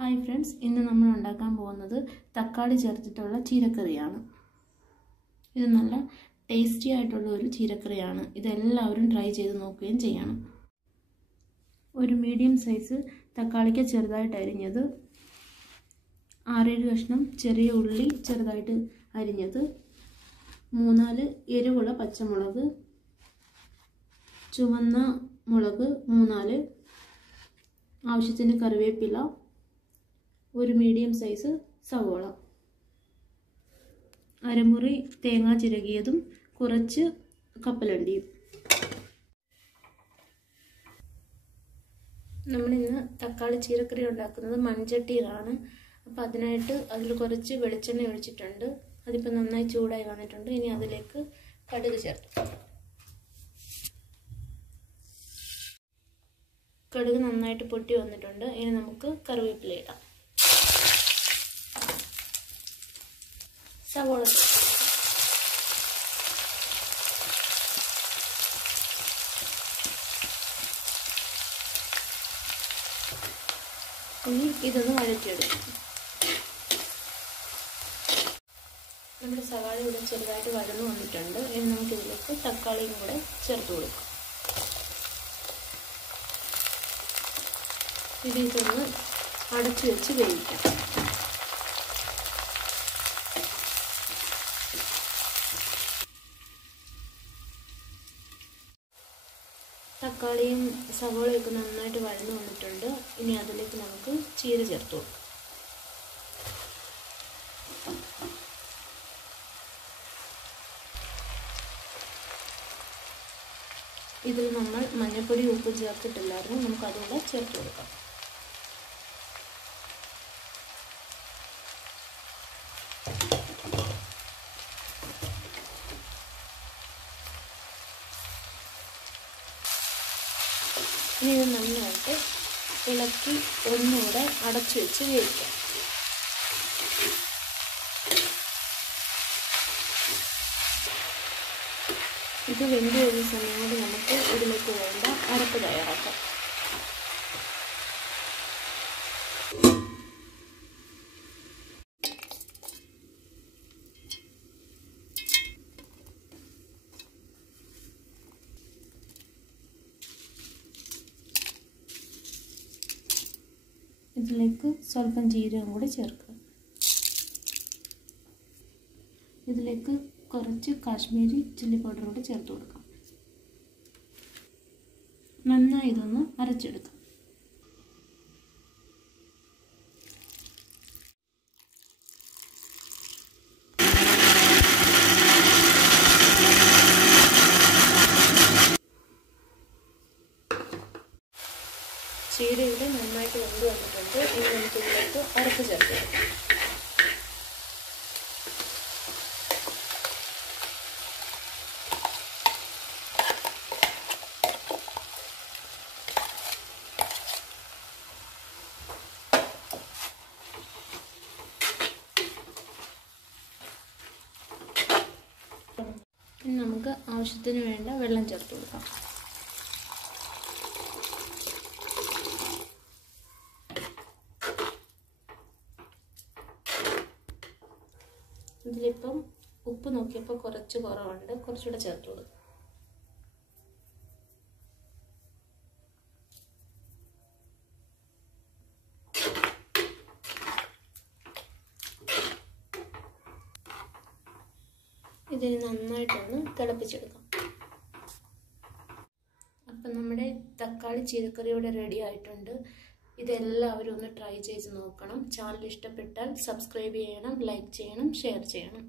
Hi friends, ഇന്ന് നമ്മൾ ഉണ്ടാക്കാൻ പോകുന്നത് തക്കാളി ചേർത്തിട്ടുള്ള ചീരക്കറിയാണ്. ഇത് നല്ല ടേസ്റ്റി ആയിട്ടുള്ള ഒരു ചീരക്കറിയാണ്. ഇതെല്ലാവരും ട്രൈ ചെയ്ത് നോക്കുകയും ചെയ്യണം. ഒരു മീഡിയം സൈസ് തക്കാളിക്ക് ചെറുതായിട്ട് അരിഞ്ഞത്, 6-7 കഷ്ണം ചെറിയ ഉള്ളി ചെറുതായിട്ട് അരിഞ്ഞത്, 3-4 എരിവുള്ള പച്ചമുളക്, ചുവന്ന മുളക് 3-4, ആവശ്യത്തിന് കറിവേപ്പില, ഒരു മീഡിയം സൈസ് സവോള, അരമുറി തേങ്ങ ചിരകിയതും കുറച്ച് കപ്പലണ്ടിയും. നമ്മളിന്ന് തക്കാളി ചീരക്കറി ഉണ്ടാക്കുന്നത് മൺചട്ടിയിലാണ്. അപ്പോൾ അതിനായിട്ട് അതിൽ കുറച്ച് വെളിച്ചെണ്ണ ഒഴിച്ചിട്ടുണ്ട്. അതിപ്പോൾ നന്നായി ചൂടായി വന്നിട്ടുണ്ട്. ഇനി അതിലേക്ക് കടുക് ചേർത്തു. കടുക് നന്നായിട്ട് പൊട്ടി വന്നിട്ടുണ്ട്. ഇനി നമുക്ക് കറിവേപ്പില ഇടാം. സവോള ഇനി ഇതൊന്ന് വഴറ്റിയെടുക്കും. നമ്മുടെ സവാള ഇവിടെ ചെറുതായിട്ട് വഴന്നു വന്നിട്ടുണ്ട്. ഇനി നമുക്കിതിലേക്ക് തക്കാളിയും കൂടെ ചേർത്ത് കൊടുക്കാം. ഇതൊന്ന് അടച്ചു വെച്ച് വേവിക്കാം. തക്കാളിയും സവോളയൊക്കെ നന്നായിട്ട് വഴന്നു വന്നിട്ടുണ്ട്. ഇനി അതിലേക്ക് നമുക്ക് ചീര ചേർത്ത് കൊടുക്കാം. ഇതിൽ നമ്മൾ മഞ്ഞൾപ്പൊടി ഉപ്പ് ചേർത്തിട്ടില്ലായിരുന്നു. നമുക്ക് അതുകൂടെ ചേർത്ത് കൊടുക്കാം. ഇനി ഇത് നന്നായിട്ട് ഇളക്കി ഒന്നുകൂടെ അടച്ചു വെച്ച് വേവിക്കാം. ഇത് വെന്ത് വരുന്ന സമയം കൊണ്ട് നമുക്ക് ഇതിലേക്ക് വേണ്ട അരപ്പ് തയ്യാറാക്കാം. ഇതിലേക്ക് സ്വല്പം ജീരകം കൂടി ചേർക്കുക. ഇതിലേക്ക് കുറച്ച് കാശ്മീരി ചില്ലി പൗഡർ കൂടി ചേർത്ത് കൊടുക്കാം. നന്നായി ഇതൊന്ന് അരച്ചെടുക്കാം. ചീര ഇവിടെ നന്നായിട്ട് വെന്ത് വന്നിട്ടുണ്ട്. ഇനി നമുക്ക് ഇതിലേക്ക് അരപ്പ് ചേർത്ത് കൊടുക്കാം. ഇനി നമുക്ക് ആവശ്യത്തിന് വേണ്ട വെള്ളം ചേർത്ത് കൊടുക്കാം. ഇതിലിപ്പം ഉപ്പ് നോക്കിയപ്പോൾ കുറച്ച് കുറവുണ്ട്. കുറച്ചുകൂടെ ചേർത്ത് കൊടുക്കും. ഇതിന് നന്നായിട്ടൊന്ന് തിളപ്പിച്ചെടുക്കാം. അപ്പം നമ്മുടെ തക്കാളി ചീരക്കറി ഇവിടെ റെഡി ആയിട്ടുണ്ട്. ഇതെല്ലാവരും ഒന്ന് ട്രൈ ചെയ്ത് നോക്കണം. ചാനൽ ഇഷ്ടപ്പെട്ടാൽ സബ്സ്ക്രൈബ് ചെയ്യണം, ലൈക്ക് ചെയ്യണം, ഷെയർ ചെയ്യണം.